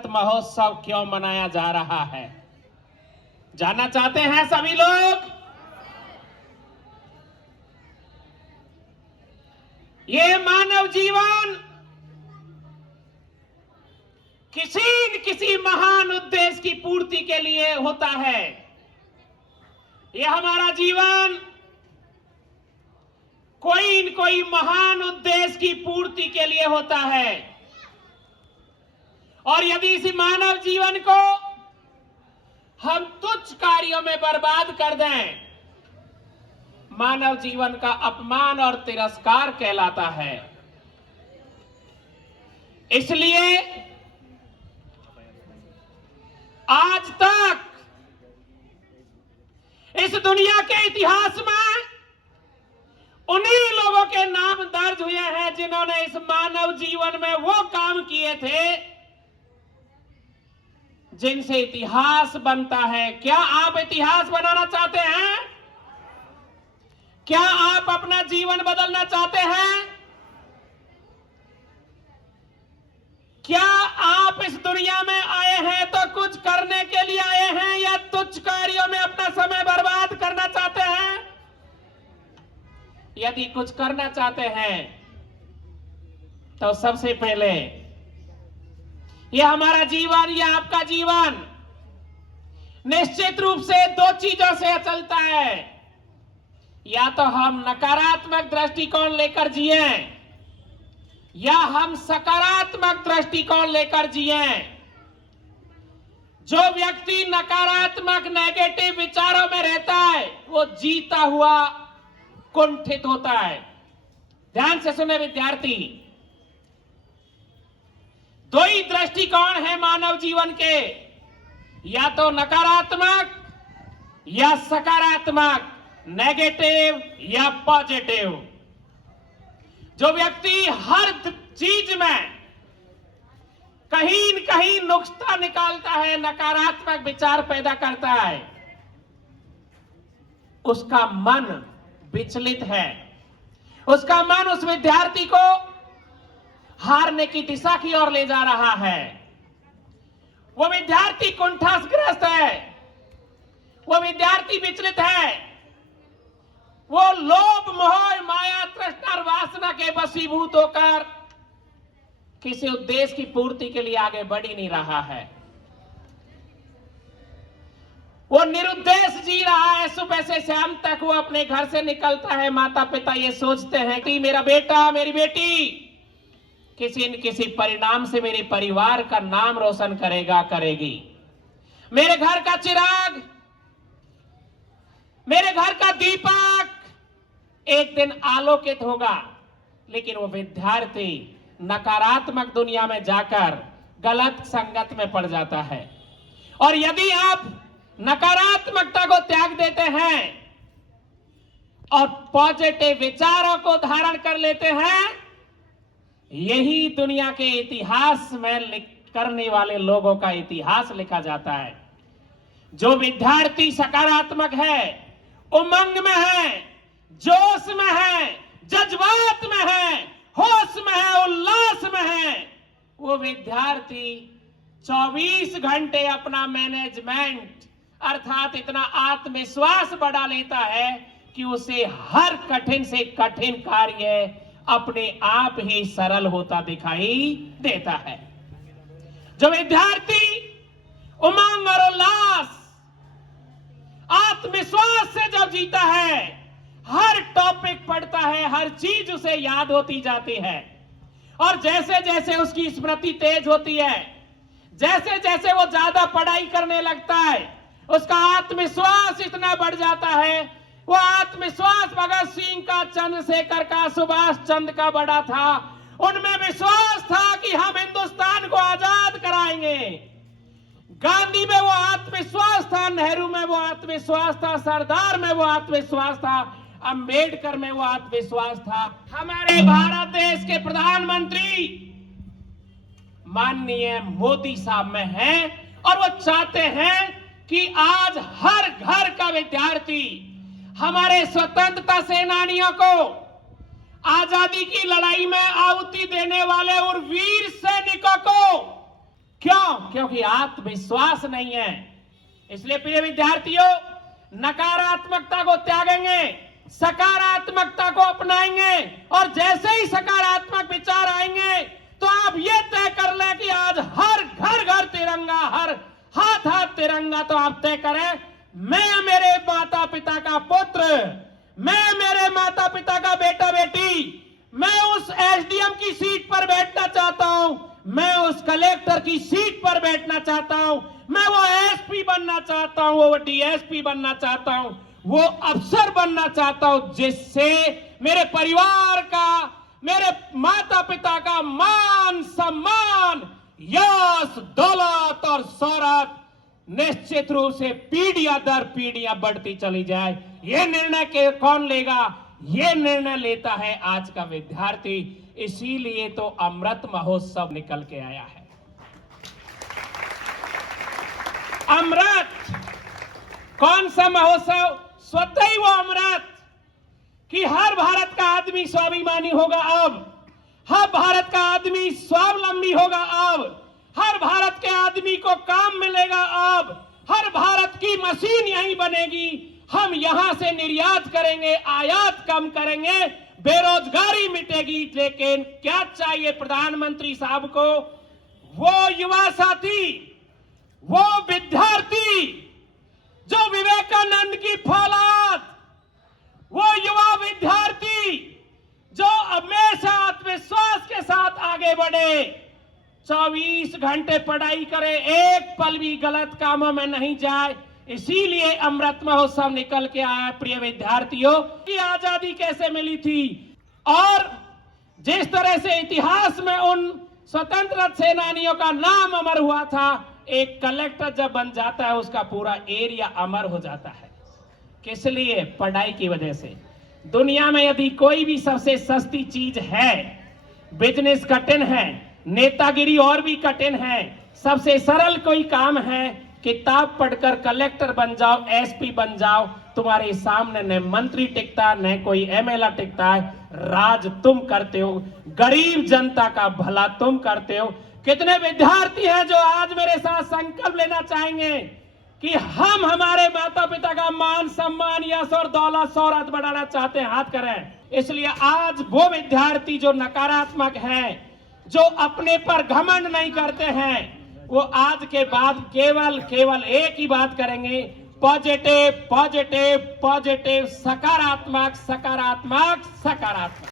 अमृत महोत्सव क्यों मनाया जा रहा है? जानना चाहते हैं सभी लोग? ये मानव जीवन किसी न किसी महान उद्देश्य की पूर्ति के लिए होता है। ये हमारा जीवन कोई न कोई महान उद्देश्य की पूर्ति के लिए होता है। और यदि इस मानव जीवन को हम तुच्छ कार्यों में बर्बाद कर दें, मानव जीवन का अपमान और तिरस्कार कहलाता है। इसलिए आज तक इस दुनिया के इतिहास में उन्हीं लोगों के नाम दर्ज हुए हैं जिन्होंने इस मानव जीवन में वो काम किए थे जिनसे इतिहास बनता है। क्या आप इतिहास बनाना चाहते हैं? क्या आप अपना जीवन बदलना चाहते हैं? क्या आप इस दुनिया में आए हैं तो कुछ करने के लिए आए हैं या तुच्छ कार्यों में अपना समय बर्बाद करना चाहते हैं? यदि कुछ करना चाहते हैं तो सबसे पहले यह हमारा जीवन या आपका जीवन निश्चित रूप से दो चीजों से चलता है। या तो हम नकारात्मक दृष्टिकोण लेकर जिए या हम सकारात्मक दृष्टिकोण लेकर जिए। जो व्यक्ति नकारात्मक नेगेटिव विचारों में रहता है वो जीता हुआ कुंठित होता है। ध्यान से सुने विद्यार्थी, दो ही दृष्टिकोण है मानव जीवन के, या तो नकारात्मक या सकारात्मक, नेगेटिव या पॉजिटिव। जो व्यक्ति हर चीज में कहीं न कहीं नुक्ता निकालता है, नकारात्मक विचार पैदा करता है, उसका मन विचलित है। उसका मन उस विद्यार्थी को हारने की दिशा की ओर ले जा रहा है। वो विद्यार्थी कुंठाग्रस्त है, वो विद्यार्थी विचलित है, वो लोभ मोह माया तृष्णा और वासना के वशीभूत होकर किसी उद्देश्य की पूर्ति के लिए आगे बढ़ ही नहीं रहा है। वो निरुद्देश्य जी रहा है। सुबह से शाम तक वो अपने घर से निकलता है, माता पिता ये सोचते हैं कि मेरा बेटा मेरी बेटी किसी न किसी परिणाम से मेरे परिवार का नाम रोशन करेगा, करेगी। मेरे घर का चिराग, मेरे घर का दीपक एक दिन आलोकित होगा। लेकिन वो विद्यार्थी नकारात्मक दुनिया में जाकर गलत संगत में पड़ जाता है। और यदि आप नकारात्मकता को त्याग देते हैं और पॉजिटिव विचारों को धारण कर लेते हैं, यही दुनिया के इतिहास में करने वाले लोगों का इतिहास लिखा जाता है। जो विद्यार्थी सकारात्मक है, उमंग में है, जोश में है, जज्बात में है, होश में है, उल्लास में है, वो विद्यार्थी 24 घंटे अपना मैनेजमेंट अर्थात इतना आत्मविश्वास बढ़ा लेता है कि उसे हर कठिन से कठिन कार्य अपने आप ही सरल होता दिखाई देता है। जो विद्यार्थी उमंग और उल्लास आत्मविश्वास से जब जीता है, हर टॉपिक पढ़ता है, हर चीज उसे याद होती जाती है। और जैसे जैसे उसकी स्मृति तेज होती है, जैसे जैसे वो ज्यादा पढ़ाई करने लगता है, उसका आत्मविश्वास इतना बढ़ जाता है। वो आत्मविश्वास भगत सिंह का, चंद्रशेखर का, सुभाष चंद्र का बड़ा था। उनमें विश्वास था कि हम हिंदुस्तान को आजाद कराएंगे। गांधी में वो आत्मविश्वास था, नेहरू में वो आत्मविश्वास था, सरदार में वो आत्मविश्वास था, अंबेडकर में वो आत्मविश्वास था। हमारे भारत देश के प्रधानमंत्री माननीय मोदी साहब में है और वो चाहते हैं कि आज हर घर का विद्यार्थी हमारे स्वतंत्रता सेनानियों को, आजादी की लड़ाई में आहुति देने वाले और वीर सैनिकों को क्यों? क्योंकि आत्मविश्वास नहीं है। इसलिए प्रिय विद्यार्थियों, नकारात्मकता को त्यागेंगे, सकारात्मकता को अपनाएंगे, और जैसे ही सकारात्मक विचार आएंगे तो आप ये तय कर लें कि आज हर घर घर तिरंगा, हर हाथ हाथ तिरंगा। तो आप तय करें, मैं मेरे माता पिता का पुत्र, मैं मेरे माता पिता का बेटा बेटी, मैं उस एसडीएम की सीट पर बैठना चाहता हूं, मैं उस कलेक्टर की सीट पर बैठना चाहता हूं, मैं वो एसपी बनना चाहता हूं, वो डीएसपी बनना चाहता हूं, वो अफसर बनना चाहता हूं, जिससे मेरे परिवार का, मेरे माता पिता का मान सम्मान, यश, दौलत और शौहरत निश्चित रूप से पीढ़ियां दर पीढ़ियां बढ़ती चली जाए। यह निर्णय कौन लेगा? यह निर्णय लेता है आज का विद्यार्थी। इसीलिए तो अमृत महोत्सव निकल के आया है। अमृत कौन सा महोत्सव? स्वतः ही वो अमृत कि हर भारत का आदमी स्वाभिमानी होगा अब, हर भारत का आदमी स्वावलंबी होगा अब, हर भारत के आदमी को काम मिलेगा अब, हर भारत की मशीन यहीं बनेगी, हम यहां से निर्यात करेंगे, आयात कम करेंगे, बेरोजगारी मिटेगी। लेकिन क्या चाहिए प्रधानमंत्री साहब को? वो युवा साथी, वो विद्यार्थी जो विवेकानंद की फौलाद, वो युवा विद्यार्थी जो हमेशा आत्मविश्वास के साथ आगे बढ़े, 24 घंटे पढ़ाई करे, एक पल भी गलत कामों में नहीं जाए। इसीलिए अमृत महोत्सव निकल के आया। प्रिय विद्यार्थियों, की आजादी कैसे मिली थी और जिस तरह से इतिहास में उन स्वतंत्रता सेनानियों का नाम अमर हुआ था, एक कलेक्टर जब बन जाता है उसका पूरा एरिया अमर हो जाता है। किस लिए? पढ़ाई की वजह से। दुनिया में यदि कोई भी सबसे सस्ती चीज है, बिजनेस कठिन है, नेतागिरी और भी कठिन है, सबसे सरल कोई काम है, किताब पढ़कर कलेक्टर बन जाओ, एसपी बन जाओ, तुम्हारे सामने न मंत्री टिकता न कोई एमएलए टिकता है, राज तुम करते हो, गरीब जनता का भला तुम करते हो। कितने विद्यार्थी हैं जो आज मेरे साथ संकल्प लेना चाहेंगे कि हम हमारे माता पिता का मान सम्मान, यश और दौलत, शौहरत बढ़ाना चाहते हैं? हाथ करें। इसलिए आज वो विद्यार्थी जो नकारात्मक है, जो अपने पर घमंड नहीं करते हैं, वो आज के बाद केवल एक ही बात करेंगे, पॉजिटिव पॉजिटिव पॉजिटिव, सकारात्मक सकारात्मक सकारात्मक।